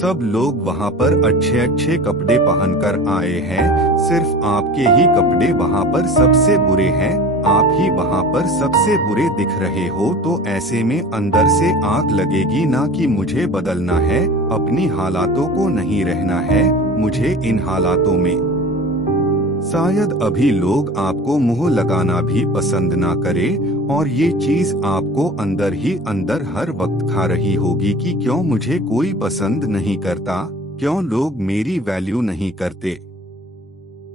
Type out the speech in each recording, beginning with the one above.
सब लोग वहाँ पर अच्छे अच्छे कपड़े पहनकर आए हैं, सिर्फ आपके ही कपड़े वहाँ पर सबसे बुरे हैं, आप ही वहाँ पर सबसे बुरे दिख रहे हो। तो ऐसे में अंदर से आग लगेगी ना कि मुझे बदलना है, अपनी हालातों को नहीं रहना है, मुझे इन हालातों में। शायद अभी लोग आपको मुंह लगाना भी पसंद ना करे और ये चीज आपको अंदर ही अंदर हर वक्त खा रही होगी कि क्यों मुझे कोई पसंद नहीं करता, क्यों लोग मेरी वैल्यू नहीं करते।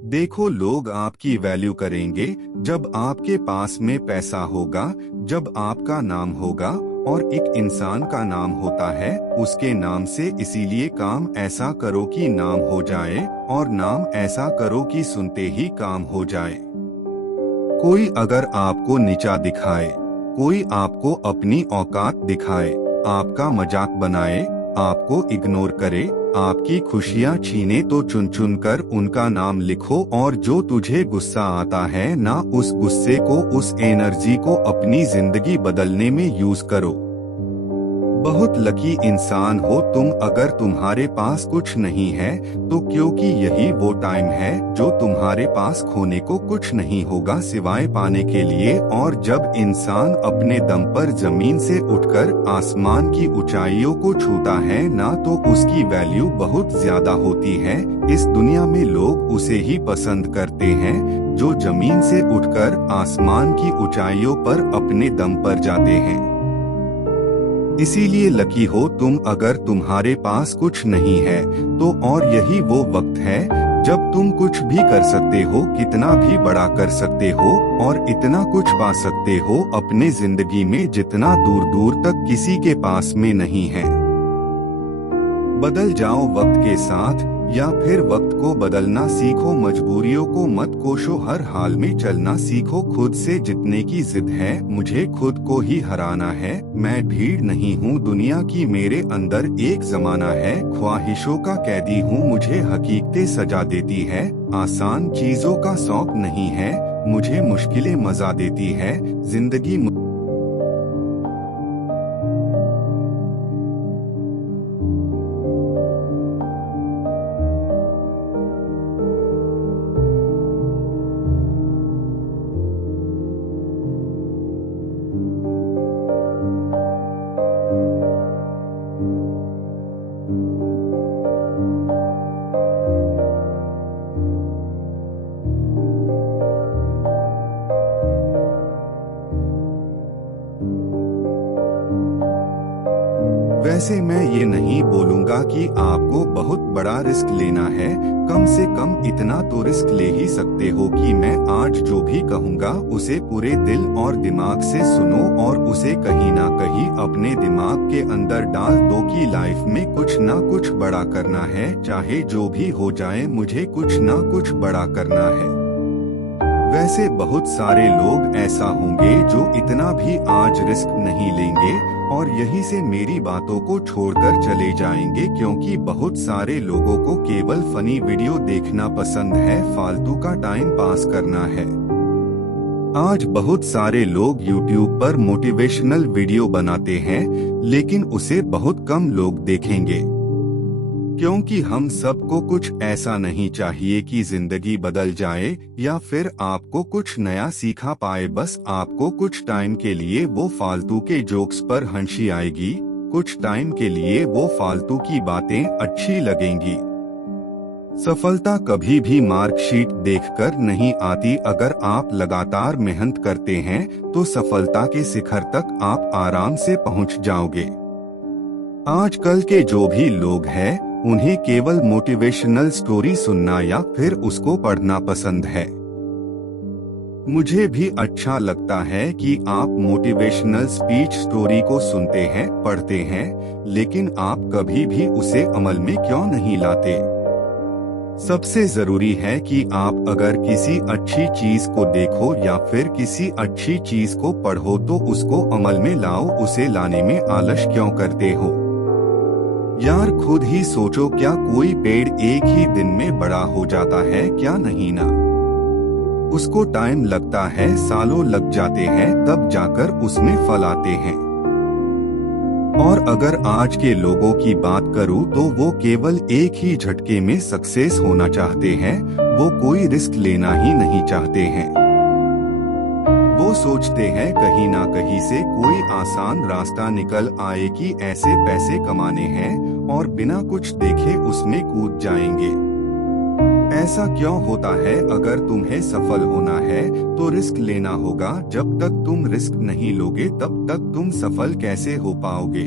देखो, लोग आपकी वैल्यू करेंगे जब आपके पास में पैसा होगा, जब आपका नाम होगा, और एक इंसान का नाम होता है उसके नाम से, इसीलिए काम ऐसा करो कि नाम हो जाए और नाम ऐसा करो कि सुनते ही काम हो जाए। कोई अगर आपको नीचा दिखाए, कोई आपको अपनी औकात दिखाए, आपका मजाक बनाए, आपको इग्नोर करे, आपकी खुशियाँ छीने, तो चुन चुन कर उनका नाम लिखो और जो तुझे गुस्सा आता है ना, उस गुस्से को, उस एनर्जी को अपनी जिंदगी बदलने में यूज करो। बहुत लकी इंसान हो तुम अगर तुम्हारे पास कुछ नहीं है तो, क्योंकि यही वो टाइम है जो तुम्हारे पास खोने को कुछ नहीं होगा सिवाय पाने के लिए। और जब इंसान अपने दम पर जमीन से उठकर आसमान की ऊंचाइयों को छूता है ना, तो उसकी वैल्यू बहुत ज्यादा होती है। इस दुनिया में लोग उसे ही पसंद करते हैं जो जमीन से उठकर आसमान की ऊंचाइयों पर अपने दम पर जाते हैं। इसीलिए लकी हो तुम अगर तुम्हारे पास कुछ नहीं है तो, और यही वो वक्त है जब तुम कुछ भी कर सकते हो, कितना भी बड़ा कर सकते हो और इतना कुछ पा सकते हो अपने जिंदगी में जितना दूर दूर तक किसी के पास में नहीं है। बदल जाओ वक्त के साथ या फिर वक्त को बदलना सीखो, मजबूरियों को मत कोसो, हर हाल में चलना सीखो। खुद से जीतने की जिद है, मुझे खुद को ही हराना है, मैं भीड़ नहीं हूँ दुनिया की, मेरे अंदर एक जमाना है, ख्वाहिशों का कैदी हूँ, मुझे हकीकतें सजा देती है, आसान चीजों का शौक नहीं है, मुझे मुश्किलें मजा देती है जिंदगी। वैसे मैं ये नहीं बोलूंगा कि आपको बहुत बड़ा रिस्क लेना है, कम से कम इतना तो रिस्क ले ही सकते हो कि मैं आज जो भी कहूँगा उसे पूरे दिल और दिमाग से सुनो और उसे कहीं ना कहीं अपने दिमाग के अंदर डाल दो कि लाइफ में कुछ ना कुछ बड़ा करना है, चाहे जो भी हो जाए मुझे कुछ ना कुछ बड़ा करना है। वैसे बहुत सारे लोग ऐसा होंगे जो इतना भी आज रिस्क नहीं लेंगे और यहीं से मेरी बातों को छोड़कर चले जाएंगे, क्योंकि बहुत सारे लोगों को केवल फनी वीडियो देखना पसंद है, फालतू का टाइम पास करना है। आज बहुत सारे लोग YouTube पर मोटिवेशनल वीडियो बनाते हैं, लेकिन उसे बहुत कम लोग देखेंगे, क्योंकि हम सबको कुछ ऐसा नहीं चाहिए कि जिंदगी बदल जाए या फिर आपको कुछ नया सीखा पाए। बस आपको कुछ टाइम के लिए वो फालतू के जोक्स पर हंसी आएगी, कुछ टाइम के लिए वो फालतू की बातें अच्छी लगेंगी। सफलता कभी भी मार्कशीट देखकर नहीं आती, अगर आप लगातार मेहनत करते हैं तो सफलता के शिखर तक आप आराम से पहुंच जाओगे। आजकल के जो भी लोग हैं उन्हें केवल मोटिवेशनल स्टोरी सुनना या फिर उसको पढ़ना पसंद है। मुझे भी अच्छा लगता है कि आप मोटिवेशनल स्पीच स्टोरी को सुनते हैं, पढ़ते हैं, लेकिन आप कभी भी उसे अमल में क्यों नहीं लाते? सबसे जरूरी है कि आप अगर किसी अच्छी चीज को देखो या फिर किसी अच्छी चीज को पढ़ो तो उसको अमल में लाओ, उसे लाने में आलस क्यों करते हो? यार खुद ही सोचो, क्या कोई पेड़ एक ही दिन में बड़ा हो जाता है? क्या नहीं ना। उसको टाइम लगता है, सालों लग जाते हैं, तब जाकर उसमें फल आते हैं। और अगर आज के लोगों की बात करूं तो वो केवल एक ही झटके में सक्सेस होना चाहते हैं, वो कोई रिस्क लेना ही नहीं चाहते हैं। वो सोचते हैं कहीं ना कहीं से कोई आसान रास्ता निकल आए कि ऐसे पैसे कमाने हैं और बिना कुछ देखे उसमें कूद जाएंगे। ऐसा क्यों होता है? अगर तुम्हें सफल होना है तो रिस्क लेना होगा। जब तक तुम रिस्क नहीं लोगे तब तक तुम सफल कैसे हो पाओगे?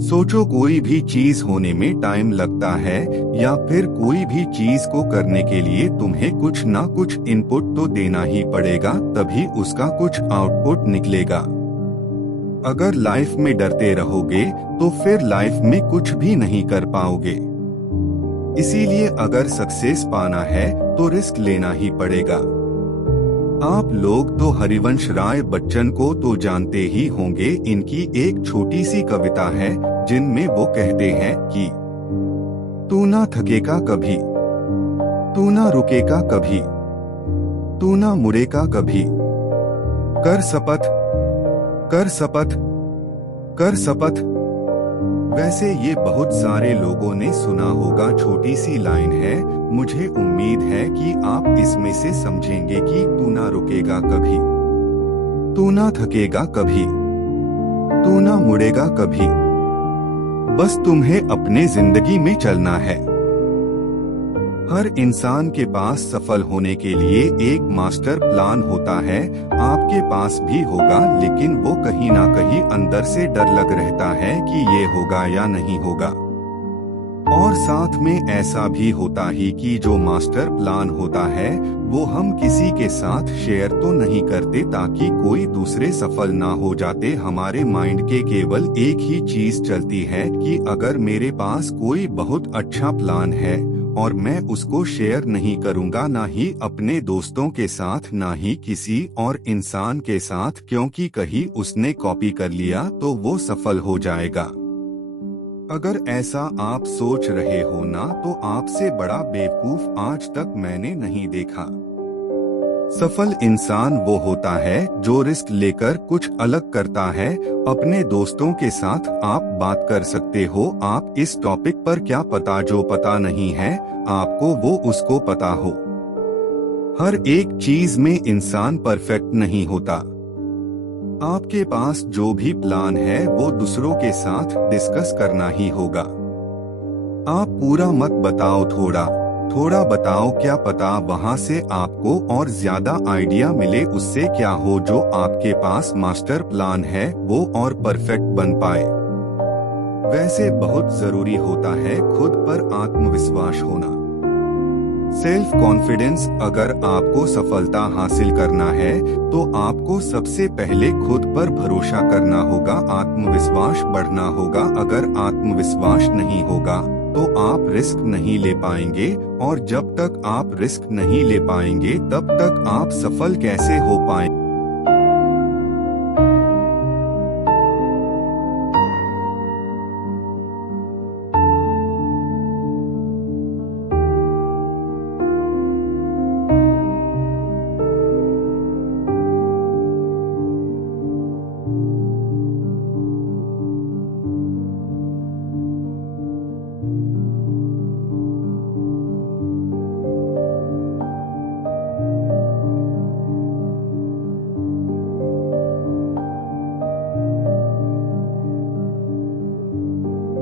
सोचो, कोई भी चीज होने में टाइम लगता है या फिर कोई भी चीज को करने के लिए तुम्हें कुछ ना कुछ इनपुट तो देना ही पड़ेगा, तभी उसका कुछ आउटपुट निकलेगा। अगर लाइफ में डरते रहोगे तो फिर लाइफ में कुछ भी नहीं कर पाओगे। इसीलिए अगर सक्सेस पाना है तो रिस्क लेना ही पड़ेगा। आप लोग तो हरिवंश राय बच्चन को तो जानते ही होंगे। इनकी एक छोटी सी कविता है जिनमें वो कहते हैं कि तू ना थकेगा कभी, तू ना रुकेगा कभी, तू ना मुड़ेगा कभी, कर शपथ, कर शपथ, कर शपथ। वैसे ये बहुत सारे लोगों ने सुना होगा, छोटी सी लाइन है। मुझे उम्मीद है कि आप इसमें से समझेंगे कि तू ना रुकेगा कभी, तू ना थकेगा कभी, तू ना मुड़ेगा कभी, बस तुम्हें अपने जिंदगी में चलना है। हर इंसान के पास सफल होने के लिए एक मास्टर प्लान होता है। आपके पास भी होगा, लेकिन वो कहीं ना कहीं अंदर से डर लग रहता है कि ये होगा या नहीं होगा। और साथ में ऐसा भी होता ही कि जो मास्टर प्लान होता है वो हम किसी के साथ शेयर तो नहीं करते ताकि कोई दूसरे सफल ना हो जाते। हमारे माइंड के केवल एक ही चीज चलती है कि अगर मेरे पास कोई बहुत अच्छा प्लान है और मैं उसको शेयर नहीं करूंगा, ना ही अपने दोस्तों के साथ, ना ही किसी और इंसान के साथ, क्योंकि कहीं उसने कॉपी कर लिया तो वो सफल हो जाएगा। अगर ऐसा आप सोच रहे हो ना, तो आपसे बड़ा बेवकूफ आज तक मैंने नहीं देखा। सफल इंसान वो होता है जो रिस्क लेकर कुछ अलग करता है। अपने दोस्तों के साथ आप बात कर सकते हो, आप इस टॉपिक पर क्या पता जो पता नहीं है आपको वो उसको पता हो। हर एक चीज में इंसान परफेक्ट नहीं होता। आपके पास जो भी प्लान है वो दूसरों के साथ डिस्कस करना ही होगा। आप पूरा मत बताओ, थोड़ा थोड़ा बताओ, क्या पता वहां से आपको और ज्यादा आइडिया मिले। उससे क्या हो, जो आपके पास मास्टर प्लान है वो और परफेक्ट बन पाए। वैसे बहुत जरूरी होता है खुद पर आत्मविश्वास होना, सेल्फ कॉन्फिडेंस। अगर आपको सफलता हासिल करना है तो आपको सबसे पहले खुद पर भरोसा करना होगा, आत्मविश्वास बढ़ना होगा। अगर आत्मविश्वास नहीं होगा तो आप रिस्क नहीं ले पाएंगे, और जब तक आप रिस्क नहीं ले पाएंगे तब तक आप सफल कैसे हो पाएंगे।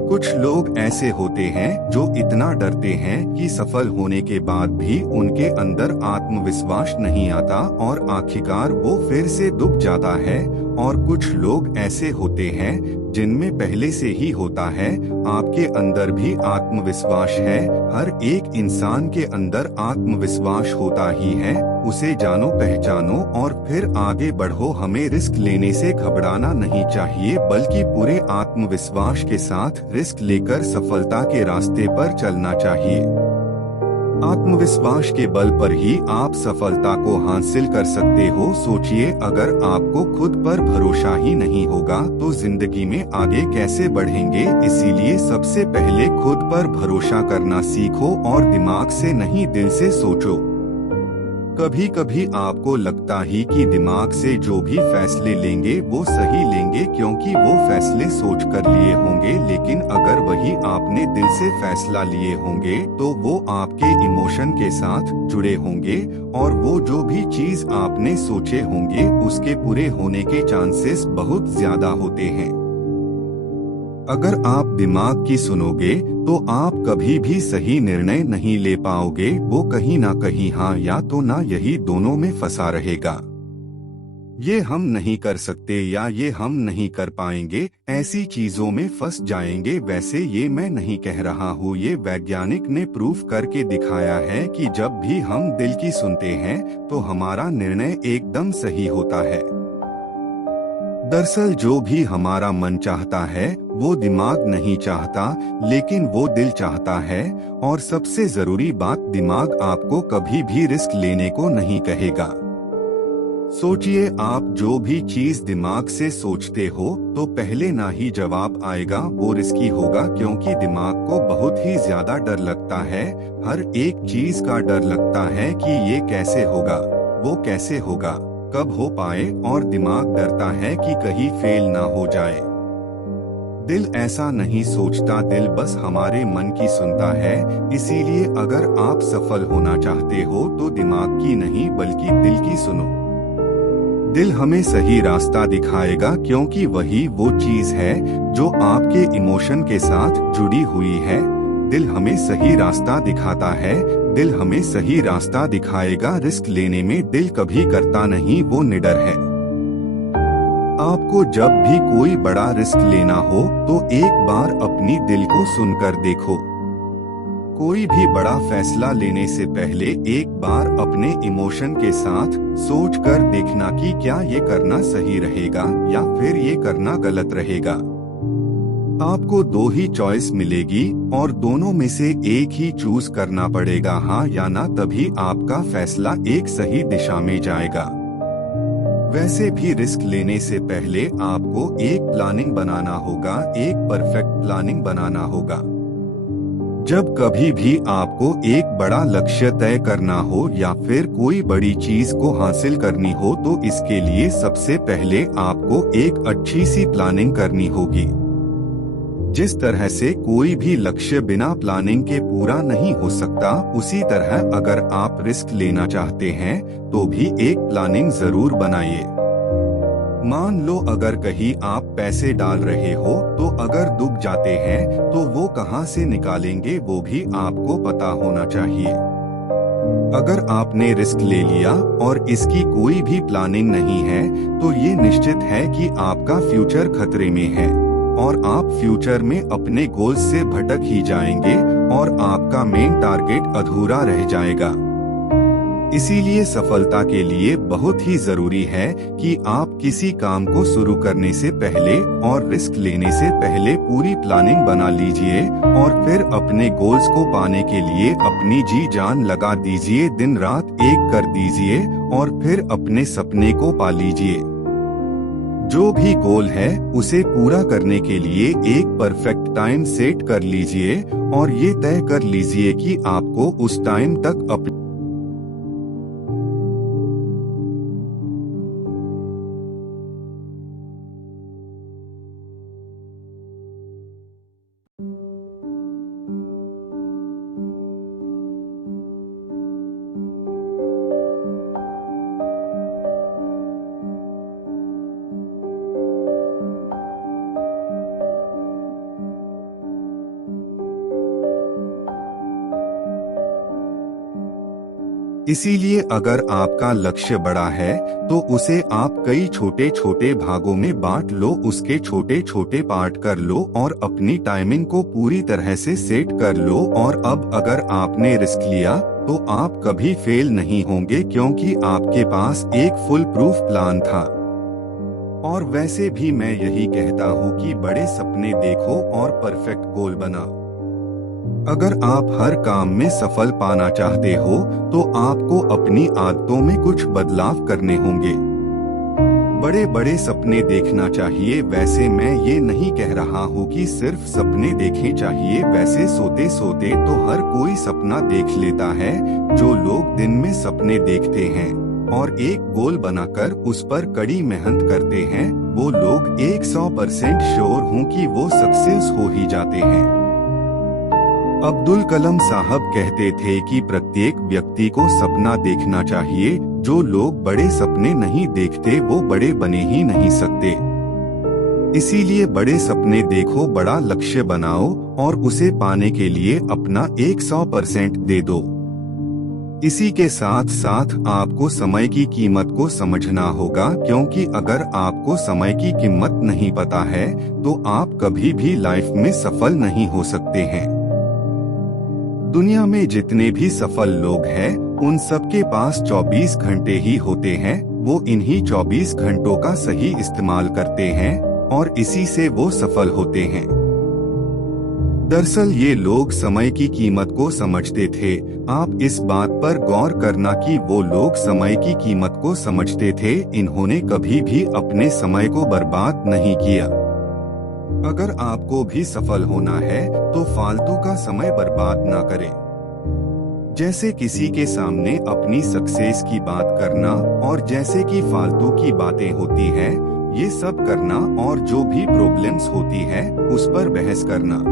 कुछ लोग ऐसे होते हैं जो इतना डरते हैं कि सफल होने के बाद भी उनके अंदर आत्मविश्वास नहीं आता और आखिरकार वो फिर से डूब जाता है। और कुछ लोग ऐसे होते हैं जिनमें पहले से ही होता है। आपके अंदर भी आत्मविश्वास है, हर एक इंसान के अंदर आत्मविश्वास होता ही है। उसे जानो, पहचानो और फिर आगे बढ़ो। हमें रिस्क लेने से घबराना नहीं चाहिए, बल्कि पूरे आत्मविश्वास के साथ रिस्क लेकर सफलता के रास्ते पर चलना चाहिए। आत्मविश्वास के बल पर ही आप सफलता को हासिल कर सकते हो। सोचिए, अगर आपको खुद पर भरोसा ही नहीं होगा तो जिंदगी में आगे कैसे बढ़ेंगे। इसीलिए सबसे पहले खुद पर भरोसा करना सीखो और दिमाग से नहीं दिल से सोचो। कभी कभी आपको लगता ही कि दिमाग से जो भी फैसले लेंगे वो सही लेंगे क्योंकि वो फैसले सोच कर लिए होंगे, लेकिन अगर वही आपने दिल से फैसला लिए होंगे तो वो आपके इमोशन के साथ जुड़े होंगे और वो जो भी चीज आपने सोचे होंगे उसके पूरे होने के चांसेस बहुत ज्यादा होते हैं। अगर आप दिमाग की सुनोगे तो आप कभी भी सही निर्णय नहीं ले पाओगे, वो कहीं ना कहीं हाँ या तो ना यही दोनों में फंसा रहेगा। ये हम नहीं कर सकते या ये हम नहीं कर पाएंगे, ऐसी चीजों में फंस जाएंगे। वैसे ये मैं नहीं कह रहा हूँ, ये वैज्ञानिक ने प्रूफ करके दिखाया है कि जब भी हम दिल की सुनते हैं तो हमारा निर्णय एकदम सही होता है। दरअसल जो भी हमारा मन चाहता है वो दिमाग नहीं चाहता, लेकिन वो दिल चाहता है। और सबसे जरूरी बात, दिमाग आपको कभी भी रिस्क लेने को नहीं कहेगा। सोचिए, आप जो भी चीज दिमाग से सोचते हो तो पहले ना ही जवाब आएगा वो रिस्की होगा, क्योंकि दिमाग को बहुत ही ज्यादा डर लगता है। हर एक चीज का डर लगता है कि ये कैसे होगा, वो कैसे होगा, कब हो पाए, और दिमाग डरता है कि कहीं फेल ना हो जाए। दिल ऐसा नहीं सोचता, दिल बस हमारे मन की सुनता है। इसीलिए अगर आप सफल होना चाहते हो तो दिमाग की नहीं बल्कि दिल की सुनो। दिल हमें सही रास्ता दिखाएगा, क्योंकि वही वो चीज है जो आपके इमोशन के साथ जुड़ी हुई है। दिल हमें सही रास्ता दिखाता है, दिल हमें सही रास्ता दिखाएगा। रिस्क लेने में दिल कभी करता नहीं, वो निडर है। आपको जब भी कोई बड़ा रिस्क लेना हो तो एक बार अपनी दिल को सुनकर देखो। कोई भी बड़ा फैसला लेने से पहले एक बार अपने इमोशन के साथ सोच कर देखना कि क्या ये करना सही रहेगा या फिर ये करना गलत रहेगा। आपको दो ही चॉइस मिलेगी और दोनों में से एक ही चूज करना पड़ेगा, हाँ या ना, तभी आपका फैसला एक सही दिशा में जाएगा। वैसे भी रिस्क लेने से पहले आपको एक प्लानिंग बनाना होगा, एक परफेक्ट प्लानिंग बनाना होगा। जब कभी भी आपको एक बड़ा लक्ष्य तय करना हो या फिर कोई बड़ी चीज को हासिल करनी हो तो इसके लिए सबसे पहले आपको एक अच्छी सी प्लानिंग करनी होगी। जिस तरह से कोई भी लक्ष्य बिना प्लानिंग के पूरा नहीं हो सकता, उसी तरह अगर आप रिस्क लेना चाहते हैं तो भी एक प्लानिंग जरूर बनाइए। मान लो अगर कहीं आप पैसे डाल रहे हो तो अगर डूब जाते हैं तो वो कहां से निकालेंगे वो भी आपको पता होना चाहिए। अगर आपने रिस्क ले लिया और इसकी कोई भी प्लानिंग नहीं है तो ये निश्चित है कि आपका फ्यूचर खतरे में है और आप फ्यूचर में अपने गोल्स से भटक ही जाएंगे और आपका मेन टारगेट अधूरा रह जाएगा। इसीलिए सफलता के लिए बहुत ही जरूरी है कि आप किसी काम को शुरू करने से पहले और रिस्क लेने से पहले पूरी प्लानिंग बना लीजिए और फिर अपने गोल्स को पाने के लिए अपनी जी जान लगा दीजिए, दिन रात एक कर दीजिए और फिर अपने सपने को पा लीजिए। जो भी गोल है उसे पूरा करने के लिए एक परफेक्ट टाइम सेट कर लीजिए और ये तय कर लीजिए कि आपको उस टाइम तक अपने इसीलिए अगर आपका लक्ष्य बड़ा है तो उसे आप कई छोटे छोटे भागों में बांट लो, उसके छोटे छोटे पार्ट कर लो और अपनी टाइमिंग को पूरी तरह से सेट कर लो। और अब अगर आपने रिस्क लिया तो आप कभी फेल नहीं होंगे, क्योंकि आपके पास एक फुल प्रूफ प्लान था। और वैसे भी मैं यही कहता हूँ कि बड़े सपने देखो और परफेक्ट गोल बनाओ। अगर आप हर काम में सफल पाना चाहते हो तो आपको अपनी आदतों में कुछ बदलाव करने होंगे। बड़े बड़े सपने देखना चाहिए। वैसे मैं ये नहीं कह रहा हूँ कि सिर्फ सपने देखें चाहिए। वैसे सोते सोते तो हर कोई सपना देख लेता है। जो लोग दिन में सपने देखते हैं और एक गोल बनाकर उस पर कड़ी मेहनत करते हैं, वो लोग 100% श्योर हूँ कि वो सक्सेस हो ही जाते हैं। अब्दुल कलाम साहब कहते थे कि प्रत्येक व्यक्ति को सपना देखना चाहिए। जो लोग बड़े सपने नहीं देखते वो बड़े बने ही नहीं सकते। इसीलिए बड़े सपने देखो, बड़ा लक्ष्य बनाओ और उसे पाने के लिए अपना 100% दे दो। इसी के साथ साथ आपको समय की कीमत को समझना होगा, क्योंकि अगर आपको समय की कीमत नहीं पता है तो आप कभी भी लाइफ में सफल नहीं हो सकते हैं। दुनिया में जितने भी सफल लोग हैं, उन सबके पास 24 घंटे ही होते हैं। वो इन्हीं 24 घंटों का सही इस्तेमाल करते हैं और इसी से वो सफल होते हैं। दरअसल ये लोग समय की कीमत को समझते थे। आप इस बात पर गौर करना कि वो लोग समय की कीमत को समझते थे। इन्होंने कभी भी अपने समय को बर्बाद नहीं किया। अगर आपको भी सफल होना है तो फालतू का समय बर्बाद ना करें। जैसे किसी के सामने अपनी सक्सेस की बात करना और जैसे कि फालतू की बातें होती हैं, ये सब करना और जो भी प्रॉब्लम्स होती है उस पर बहस करना।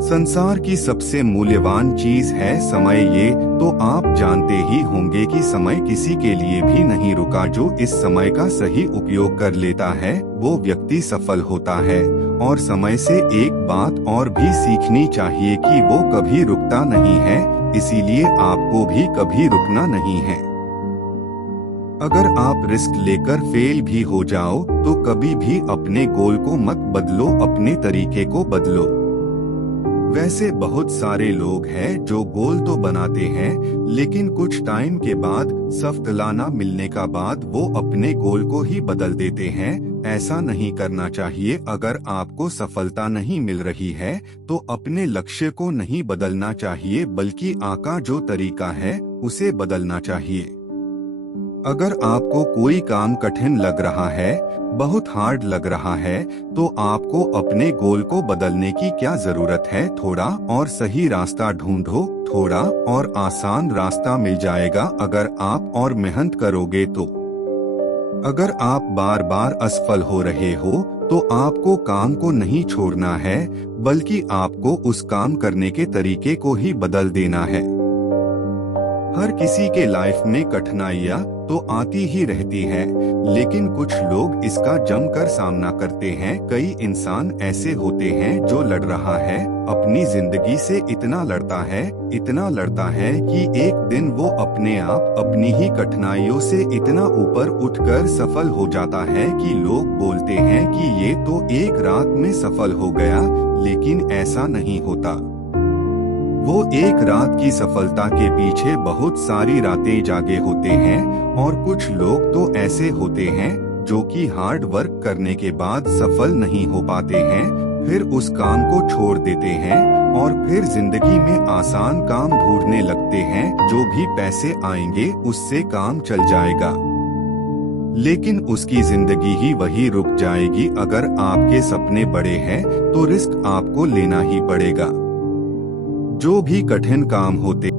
संसार की सबसे मूल्यवान चीज है समय। ये तो आप जानते ही होंगे कि समय किसी के लिए भी नहीं रुका। जो इस समय का सही उपयोग कर लेता है वो व्यक्ति सफल होता है। और समय से एक बात और भी सीखनी चाहिए कि वो कभी रुकता नहीं है, इसीलिए आपको भी कभी रुकना नहीं है। अगर आप रिस्क लेकर फेल भी हो जाओ तो कभी भी अपने गोल को मत बदलो, अपने तरीके को बदलो। वैसे बहुत सारे लोग हैं जो गोल तो बनाते हैं, लेकिन कुछ टाइम के बाद सफलता मिलने का बाद वो अपने गोल को ही बदल देते हैं। ऐसा नहीं करना चाहिए। अगर आपको सफलता नहीं मिल रही है तो अपने लक्ष्य को नहीं बदलना चाहिए, बल्कि आका जो तरीका है उसे बदलना चाहिए। अगर आपको कोई काम कठिन लग रहा है, बहुत हार्ड लग रहा है, तो आपको अपने गोल को बदलने की क्या जरूरत है। थोड़ा और सही रास्ता ढूंढो, थोड़ा और आसान रास्ता मिल जाएगा अगर आप और मेहनत करोगे तो। अगर आप बार बार असफल हो रहे हो तो आपको काम को नहीं छोड़ना है, बल्कि आपको उस काम करने के तरीके को ही बदल देना है। हर किसी के लाइफ में कठिनाइयाँ तो आती ही रहती है, लेकिन कुछ लोग इसका जमकर सामना करते हैं। कई इंसान ऐसे होते हैं जो लड़ रहा है, अपनी जिंदगी से इतना लड़ता है कि एक दिन वो अपने आप अपनी ही कठिनाइयों से इतना ऊपर उठकर सफल हो जाता है कि लोग बोलते हैं कि ये तो एक रात में सफल हो गया, लेकिन ऐसा नहीं होता। वो एक रात की सफलता के पीछे बहुत सारी रातें जागे होते हैं। और कुछ लोग तो ऐसे होते हैं जो कि हार्ड वर्क करने के बाद सफल नहीं हो पाते हैं, फिर उस काम को छोड़ देते हैं और फिर जिंदगी में आसान काम ढूंढने लगते हैं। जो भी पैसे आएंगे उससे काम चल जाएगा, लेकिन उसकी जिंदगी ही वही रुक जाएगी। अगर आपके सपने बड़े हैं तो रिस्क आपको लेना ही पड़ेगा। जो भी कठिन काम होते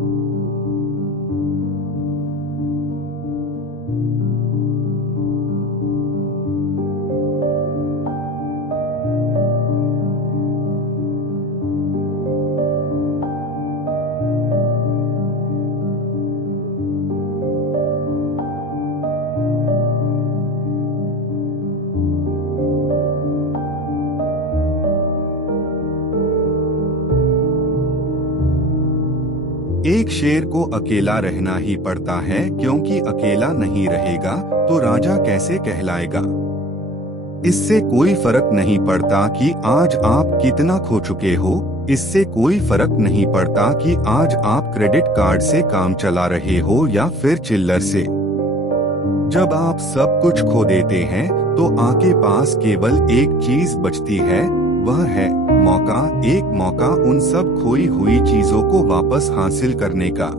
एक शेर को अकेला रहना ही पड़ता है, क्योंकि अकेला नहीं रहेगा तो राजा कैसे कहलाएगा। इससे कोई फर्क नहीं पड़ता कि आज आप कितना खो चुके हो। इससे कोई फर्क नहीं पड़ता कि आज आप क्रेडिट कार्ड से काम चला रहे हो या फिर चिल्लर से। जब आप सब कुछ खो देते हैं तो आपके पास केवल एक चीज बचती है, वह है मौका। एक मौका उन सब खोई हुई चीजों को वापस हासिल करने का।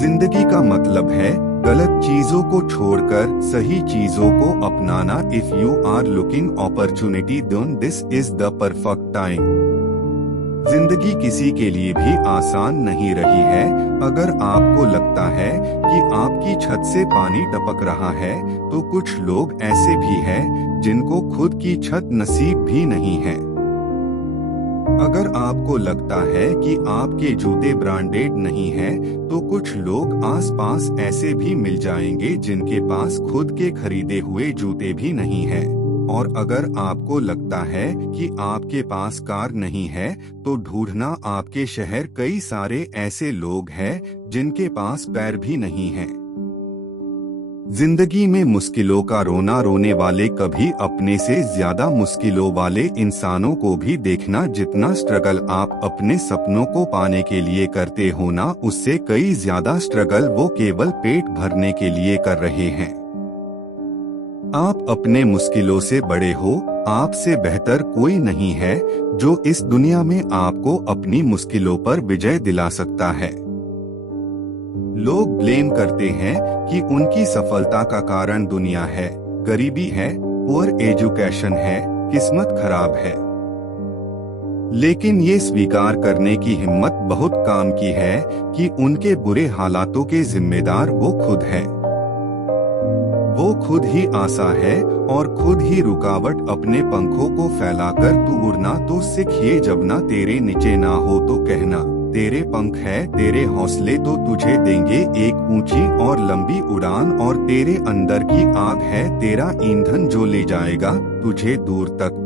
जिंदगी का मतलब है गलत चीजों को छोड़कर सही चीजों को अपनाना। If you are looking opportunity then this is the perfect time. जिंदगी किसी के लिए भी आसान नहीं रही है। अगर आपको लगता है कि आपकी छत से पानी टपक रहा है, तो कुछ लोग ऐसे भी हैं जिनको खुद की छत नसीब भी नहीं है। अगर आपको लगता है कि आपके जूते ब्रांडेड नहीं हैं, तो कुछ लोग आसपास ऐसे भी मिल जाएंगे जिनके पास खुद के खरीदे हुए जूते भी नहीं हैं। और अगर आपको लगता है कि आपके पास कार नहीं है, तो ढूंढना आपके शहर कई सारे ऐसे लोग हैं जिनके पास पैर भी नहीं हैं। जिंदगी में मुश्किलों का रोना रोने वाले कभी अपने से ज्यादा मुश्किलों वाले इंसानों को भी देखना। जितना स्ट्रगल आप अपने सपनों को पाने के लिए करते हो ना, उससे कई ज्यादा स्ट्रगल वो केवल पेट भरने के लिए कर रहे हैं। आप अपने मुश्किलों से बड़े हो। आपसे बेहतर कोई नहीं है जो इस दुनिया में आपको अपनी मुश्किलों पर विजय दिला सकता है। लोग ब्लेम करते हैं कि उनकी सफलता का कारण दुनिया है, गरीबी है, पुअर एजुकेशन है, किस्मत खराब है। लेकिन ये स्वीकार करने की हिम्मत बहुत काम की है कि उनके बुरे हालातों के जिम्मेदार वो खुद है। वो खुद ही आशा है और खुद ही रुकावट। अपने पंखों को फैलाकर तू उड़ना तो सीखिए, जब ना तेरे नीचे ना हो तो कहना तेरे पंख है, तेरे हौसले तो तुझे देंगे एक ऊंची और लंबी उड़ान। और तेरे अंदर की आग है तेरा ईंधन जो ले जाएगा तुझे दूर तक।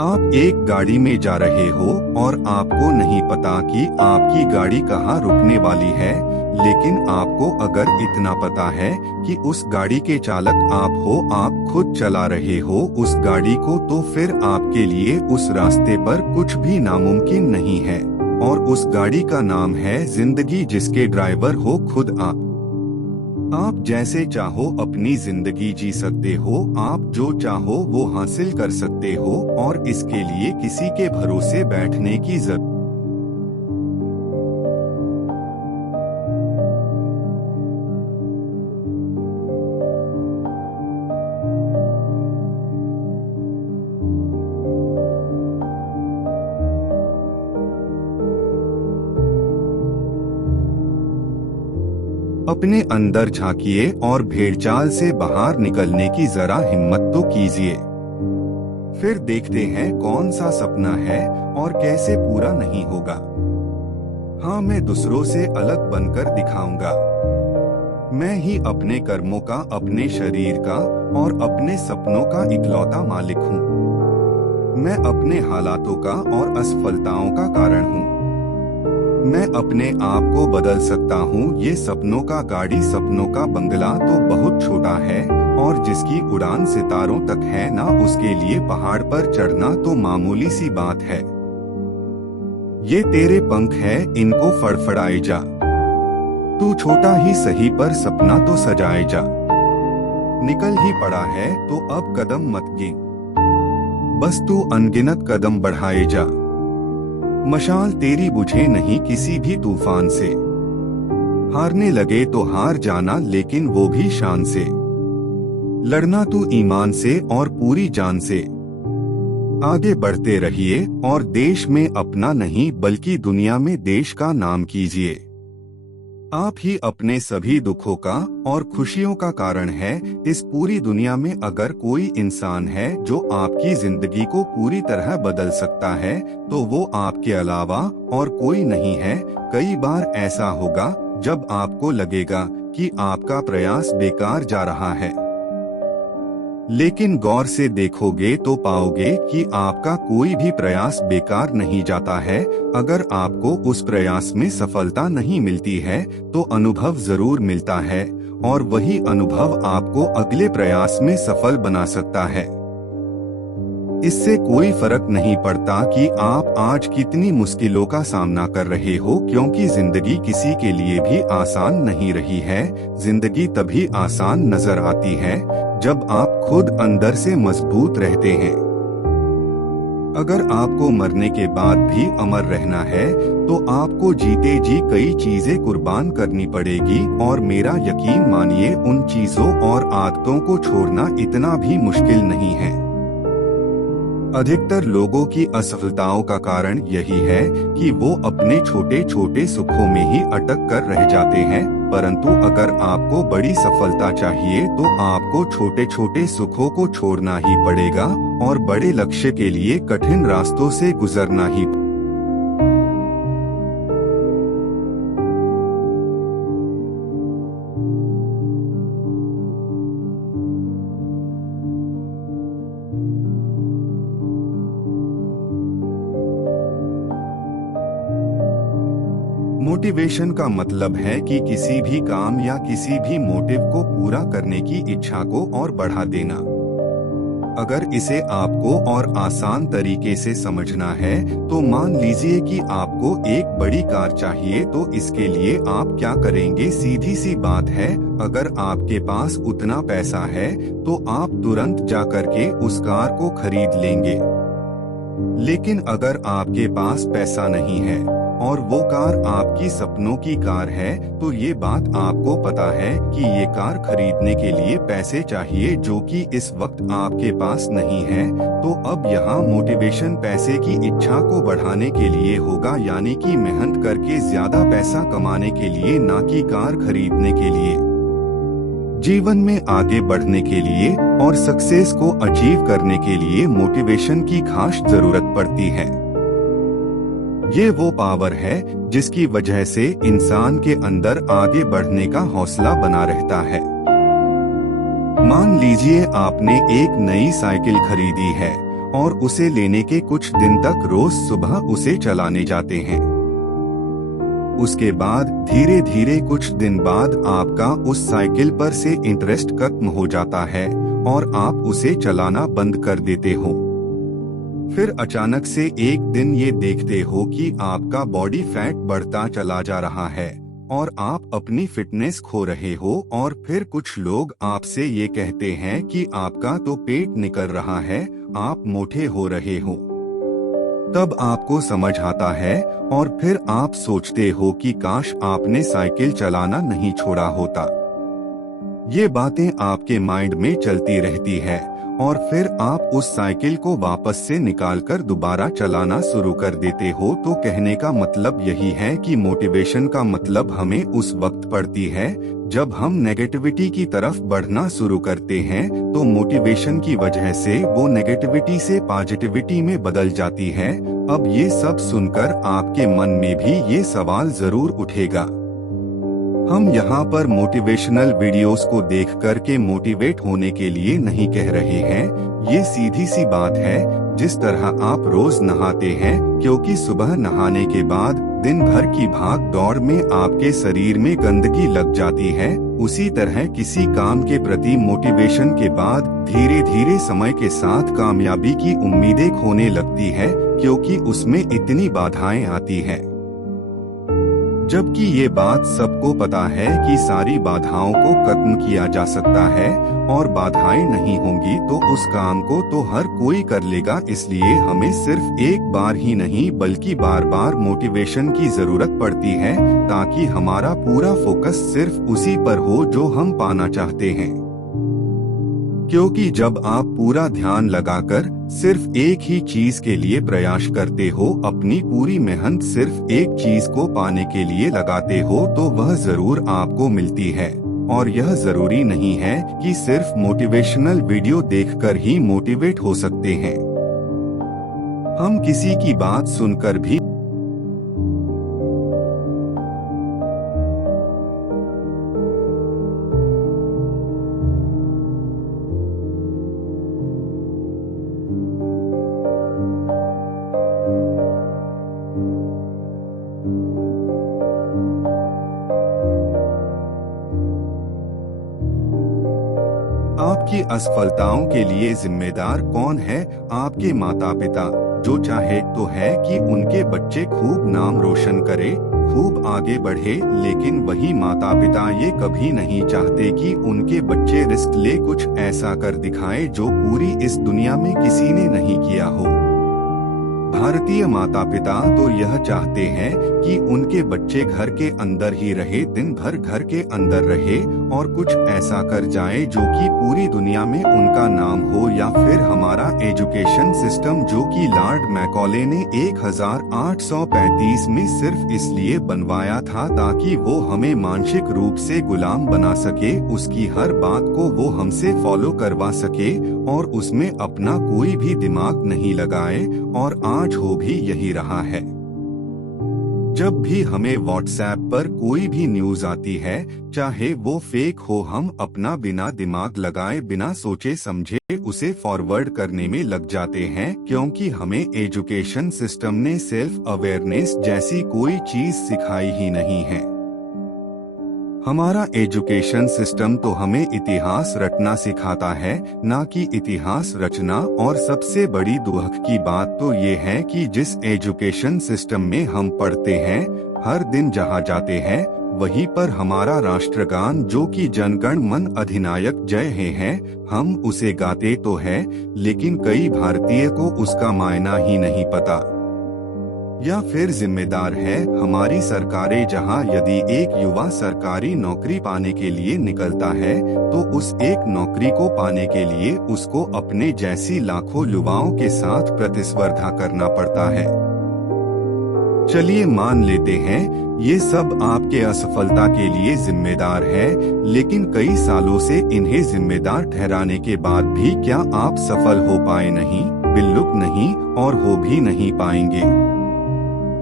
आप एक गाड़ी में जा रहे हो और आपको नहीं पता कि आपकी गाड़ी कहाँ रुकने वाली है, लेकिन आपको अगर इतना पता है कि उस गाड़ी के चालक आप हो, आप खुद चला रहे हो उस गाड़ी को, तो फिर आपके लिए उस रास्ते पर कुछ भी नामुमकिन नहीं है। और उस गाड़ी का नाम है जिंदगी, जिसके ड्राइवर हो खुद आप जैसे चाहो अपनी जिंदगी जी सकते हो। आप जो चाहो वो हासिल कर सकते हो और इसके लिए किसी के भरोसे बैठने की जरूरत। अपने अंदर झांकिए और भेड़चाल से बाहर निकलने की जरा हिम्मत तो कीजिए। फिर देखते हैं कौन सा सपना है और कैसे पूरा नहीं होगा। हाँ, मैं दूसरों से अलग बनकर दिखाऊंगा। मैं ही अपने कर्मों का, अपने शरीर का और अपने सपनों का इकलौता मालिक हूँ। मैं अपने हालातों का और असफलताओं का कारण हूँ। मैं अपने आप को बदल सकता हूँ। ये सपनों का गाड़ी, सपनों का बंगला तो बहुत छोटा है और जिसकी उड़ान सितारों तक है ना, उसके लिए पहाड़ पर चढ़ना तो मामूली सी बात है। ये तेरे पंख है, इनको फड़फड़ाए जा। तू छोटा ही सही पर सपना तो सजाए जा। निकल ही पड़ा है तो अब कदम मत गिन, बस तू अनगिनत कदम बढ़ाए जा। मशाल तेरी बुझे नहीं किसी भी तूफान से। हारने लगे तो हार जाना, लेकिन वो भी शान से। लड़ना तू ईमान से और पूरी जान से। आगे बढ़ते रहिए और देश में अपना नहीं बल्कि दुनिया में देश का नाम कीजिए। आप ही अपने सभी दुखों का और खुशियों का कारण है। इस पूरी दुनिया में अगर कोई इंसान है जो आपकी जिंदगी को पूरी तरह बदल सकता है, तो वो आपके अलावा और कोई नहीं है। कई बार ऐसा होगा जब आपको लगेगा कि आपका प्रयास बेकार जा रहा है, लेकिन गौर से देखोगे तो पाओगे कि आपका कोई भी प्रयास बेकार नहीं जाता है। अगर आपको उस प्रयास में सफलता नहीं मिलती है, तो अनुभव जरूर मिलता है और वही अनुभव आपको अगले प्रयास में सफल बना सकता है। इससे कोई फर्क नहीं पड़ता कि आप आज कितनी मुश्किलों का सामना कर रहे हो, क्योंकि जिंदगी किसी के लिए भी आसान नहीं रही है। जिंदगी तभी आसान नजर आती है जब आप खुद अंदर से मजबूत रहते हैं। अगर आपको मरने के बाद भी अमर रहना है तो आपको जीते जी कई चीजें कुर्बान करनी पड़ेगी, और मेरा यकीन मानिए उन चीजों और आदतों को छोड़ना इतना भी मुश्किल नहीं है। अधिकतर लोगों की असफलताओं का कारण यही है कि वो अपने छोटे छोटे सुखों में ही अटक कर रह जाते हैं, परंतु अगर आपको बड़ी सफलता चाहिए तो आपको छोटे छोटे सुखों को छोड़ना ही पड़ेगा और बड़े लक्ष्य के लिए कठिन रास्तों से गुजरना ही। मोटिवेशन का मतलब है कि किसी भी काम या किसी भी मोटिव को पूरा करने की इच्छा को और बढ़ा देना। अगर इसे आपको और आसान तरीके से समझना है तो मान लीजिए कि आपको एक बड़ी कार चाहिए, तो इसके लिए आप क्या करेंगे? सीधी सी बात है, अगर आपके पास उतना पैसा है तो आप तुरंत जाकर के उस कार को खरीद लेंगे। लेकिन अगर आपके पास पैसा नहीं है और वो कार आपकी सपनों की कार है, तो ये बात आपको पता है कि ये कार खरीदने के लिए पैसे चाहिए जो कि इस वक्त आपके पास नहीं है। तो अब यहाँ मोटिवेशन पैसे की इच्छा को बढ़ाने के लिए होगा, यानी कि मेहनत करके ज्यादा पैसा कमाने के लिए, ना कि कार खरीदने के लिए। जीवन में आगे बढ़ने के लिए और सक्सेस को अचीव करने के लिए मोटिवेशन की खास जरूरत पड़ती है। ये वो पावर है जिसकी वजह से इंसान के अंदर आगे बढ़ने का हौसला बना रहता है। मान लीजिए आपने एक नई साइकिल खरीदी है और उसे लेने के कुछ दिन तक रोज सुबह उसे चलाने जाते हैं। उसके बाद धीरे धीरे कुछ दिन बाद आपका उस साइकिल पर से इंटरेस्ट खत्म हो जाता है और आप उसे चलाना बंद कर देते हो। फिर अचानक से एक दिन ये देखते हो कि आपका बॉडी फैट बढ़ता चला जा रहा है और आप अपनी फिटनेस खो रहे हो, और फिर कुछ लोग आपसे ये कहते हैं कि आपका तो पेट निकल रहा है, आप मोटे हो रहे हो। तब आपको समझ आता है और फिर आप सोचते हो कि काश आपने साइकिल चलाना नहीं छोड़ा होता। ये बातें आपके माइंड में चलती रहती है और फिर आप उस साइकिल को वापस से निकालकर दोबारा चलाना शुरू कर देते हो। तो कहने का मतलब यही है कि मोटिवेशन का मतलब हमें उस वक्त पड़ती है जब हम नेगेटिविटी की तरफ बढ़ना शुरू करते हैं, तो मोटिवेशन की वजह से वो नेगेटिविटी से पॉजिटिविटी में बदल जाती है। अब ये सब सुनकर आपके मन में भी ये सवाल जरूर उठेगा, हम यहाँ पर मोटिवेशनल वीडियोस को देख कर के मोटिवेट होने के लिए नहीं कह रहे हैं। ये सीधी सी बात है, जिस तरह आप रोज नहाते हैं, क्योंकि सुबह नहाने के बाद दिन भर की भाग दौड़ में आपके शरीर में गंदगी लग जाती है, उसी तरह किसी काम के प्रति मोटिवेशन के बाद धीरे धीरे समय के साथ कामयाबी की उम्मीदें खोने लगती है, क्योंकि उसमें इतनी बाधाएं आती हैं। जबकि ये बात सबको पता है कि सारी बाधाओं को खत्म किया जा सकता है और बाधाएं नहीं होंगी तो उस काम को तो हर कोई कर लेगा। इसलिए हमें सिर्फ एक बार ही नहीं बल्कि बार बार मोटिवेशन की जरूरत पड़ती है, ताकि हमारा पूरा फोकस सिर्फ उसी पर हो जो हम पाना चाहते हैं। क्योंकि जब आप पूरा ध्यान लगाकर सिर्फ एक ही चीज के लिए प्रयास करते हो, अपनी पूरी मेहनत सिर्फ एक चीज को पाने के लिए लगाते हो, तो वह जरूर आपको मिलती है। और यह जरूरी नहीं है कि सिर्फ मोटिवेशनल वीडियो देखकर ही मोटिवेट हो सकते हैं। हम किसी की बात सुनकर भी आपकी असफलताओं के लिए जिम्मेदार कौन है? आपके माता पिता, जो चाहे तो है कि उनके बच्चे खूब नाम रोशन करे, खूब आगे बढ़े, लेकिन वही माता पिता ये कभी नहीं चाहते कि उनके बच्चे रिस्क ले, कुछ ऐसा कर दिखाए जो पूरी इस दुनिया में किसी ने नहीं किया हो। भारतीय माता पिता तो यह चाहते हैं कि उनके बच्चे घर के अंदर ही रहे, दिन भर घर के अंदर रहे और कुछ ऐसा कर जाए जो कि पूरी दुनिया में उनका नाम हो। या फिर हमारा एजुकेशन सिस्टम जो कि लॉर्ड मैकॉले ने 1835 में सिर्फ इसलिए बनवाया था ताकि वो हमें मानसिक रूप से गुलाम बना सके, उसकी हर बात को वो हमसे फॉलो करवा सके और उसमें अपना कोई भी दिमाग नहीं लगाए, और आज हो भी यही रहा है। जब भी हमें व्हाट्सएप पर कोई भी न्यूज आती है, चाहे वो फेक हो, हम अपना बिना दिमाग लगाए, बिना सोचे समझे उसे फॉरवर्ड करने में लग जाते हैं, क्योंकि हमें एजुकेशन सिस्टम ने सेल्फ अवेयरनेस जैसी कोई चीज सिखाई ही नहीं है। हमारा एजुकेशन सिस्टम तो हमें इतिहास रटना सिखाता है, ना कि इतिहास रचना। और सबसे बड़ी दुख की बात तो ये है कि जिस एजुकेशन सिस्टम में हम पढ़ते हैं, हर दिन जहाँ जाते हैं वहीं पर हमारा राष्ट्रगान जो कि जनगण मन अधिनायक जय हे है, हम उसे गाते तो है, लेकिन कई भारतीय को उसका मायना ही नहीं पता। या फिर जिम्मेदार है हमारी सरकारें, जहां यदि एक युवा सरकारी नौकरी पाने के लिए निकलता है तो उस एक नौकरी को पाने के लिए उसको अपने जैसी लाखों युवाओं के साथ प्रतिस्पर्धा करना पड़ता है। चलिए मान लेते हैं ये सब आपके असफलता के लिए जिम्मेदार है, लेकिन कई सालों से इन्हें जिम्मेदार ठहराने के बाद भी क्या आप सफल हो पाए? नहीं, बिल्कुल नहीं, और हो भी नहीं पाएंगे।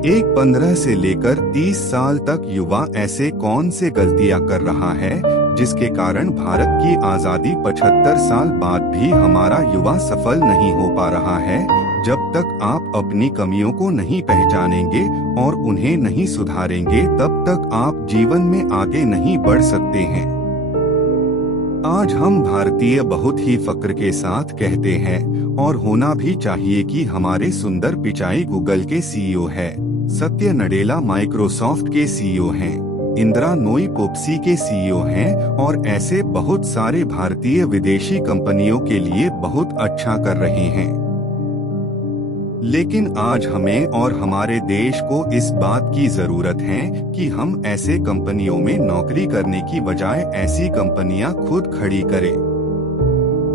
एक 15 से लेकर 30 साल तक युवा ऐसे कौन से गलतियां कर रहा है जिसके कारण भारत की आजादी 75 साल बाद भी हमारा युवा सफल नहीं हो पा रहा है? जब तक आप अपनी कमियों को नहीं पहचानेंगे और उन्हें नहीं सुधारेंगे, तब तक आप जीवन में आगे नहीं बढ़ सकते हैं। आज हम भारतीय बहुत ही फक्र के साथ कहते हैं, और होना भी चाहिए, कि हमारे सुंदर पिचाई गूगल के सीईओ है, सत्य नडेला माइक्रोसॉफ्ट के सीईओ हैं, इंदिरा नोई पेप्सी के सीईओ हैं, और ऐसे बहुत सारे भारतीय विदेशी कंपनियों के लिए बहुत अच्छा कर रहे हैं। लेकिन आज हमें और हमारे देश को इस बात की जरूरत है कि हम ऐसे कंपनियों में नौकरी करने की बजाय ऐसी कंपनियां खुद खड़ी करें।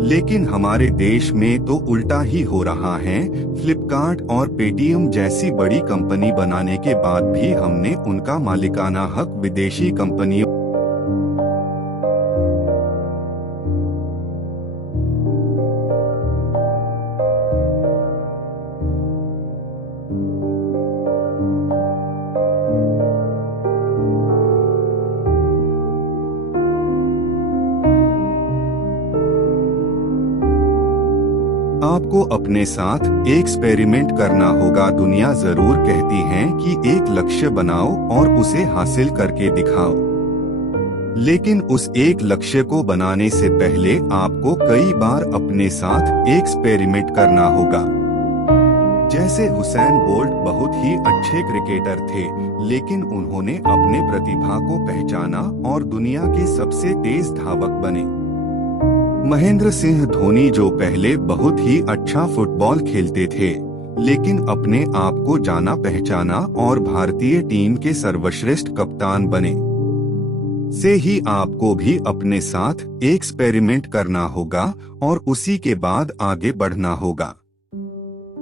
लेकिन हमारे देश में तो उल्टा ही हो रहा है। फ्लिपकार्ट और पेटीएम जैसी बड़ी कंपनी बनाने के बाद भी हमने उनका मालिकाना हक विदेशी कंपनियों आपको अपने साथ एक्सपेरिमेंट करना होगा। दुनिया जरूर कहती है कि एक लक्ष्य बनाओ और उसे हासिल करके दिखाओ, लेकिन उस एक लक्ष्य को बनाने से पहले आपको कई बार अपने साथ एक्सपेरिमेंट करना होगा। जैसे हुसैन बोल्ट बहुत ही अच्छे क्रिकेटर थे, लेकिन उन्होंने अपने प्रतिभा को पहचाना और दुनिया के सबसे तेज धावक बने। महेंद्र सिंह धोनी जो पहले बहुत ही अच्छा फुटबॉल खेलते थे, लेकिन अपने आप को जाना पहचाना और भारतीय टीम के सर्वश्रेष्ठ कप्तान बने। से ही आपको भी अपने साथ एक्सपेरिमेंट करना होगा और उसी के बाद आगे बढ़ना होगा।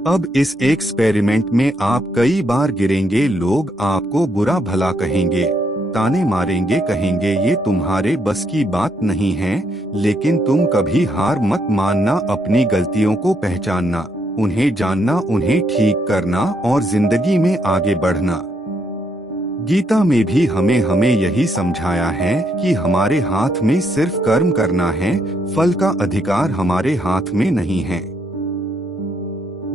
अब इस एक्सपेरिमेंट में आप कई बार गिरेंगे, लोग आपको बुरा भला कहेंगे, ताने मारेंगे, कहेंगे ये तुम्हारे बस की बात नहीं है, लेकिन तुम कभी हार मत मानना, अपनी गलतियों को पहचानना, उन्हें जानना, उन्हें ठीक करना और जिंदगी में आगे बढ़ना। गीता में भी हमें यही समझाया है कि हमारे हाथ में सिर्फ कर्म करना है, फल का अधिकार हमारे हाथ में नहीं है।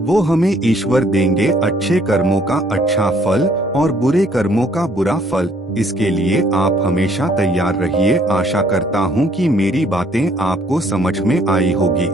वो हमें ईश्वर देंगे अच्छे कर्मों का अच्छा फल और बुरे कर्मों का बुरा फल। इसके लिए आप हमेशा तैयार रहिए। आशा करता हूँ कि मेरी बातें आपको समझ में आई होगी।